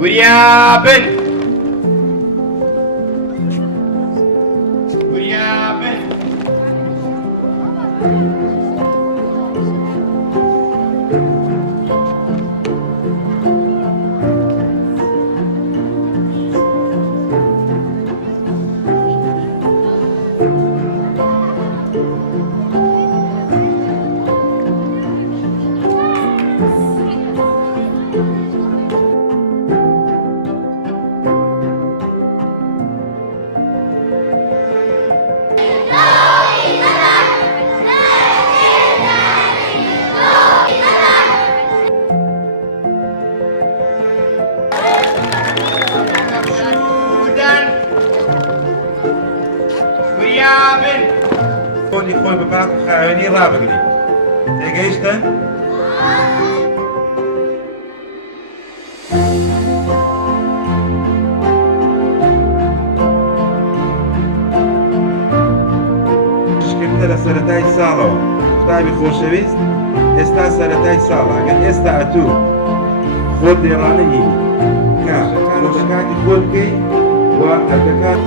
وریابن وریابن شودن وریابن خۆی خۆی بە پاک و خاوێنی ڕابگری تێگەیشتن؟ شکردە لە سەرەتای ساڵەوە قوتابی خۆشەویست ئێستا سەرەتای ساڵە ئەگەر ئێستا ئەتوو خۆت دێڕانە هینی کاتی خۆت بکەیت وە ئەگەکات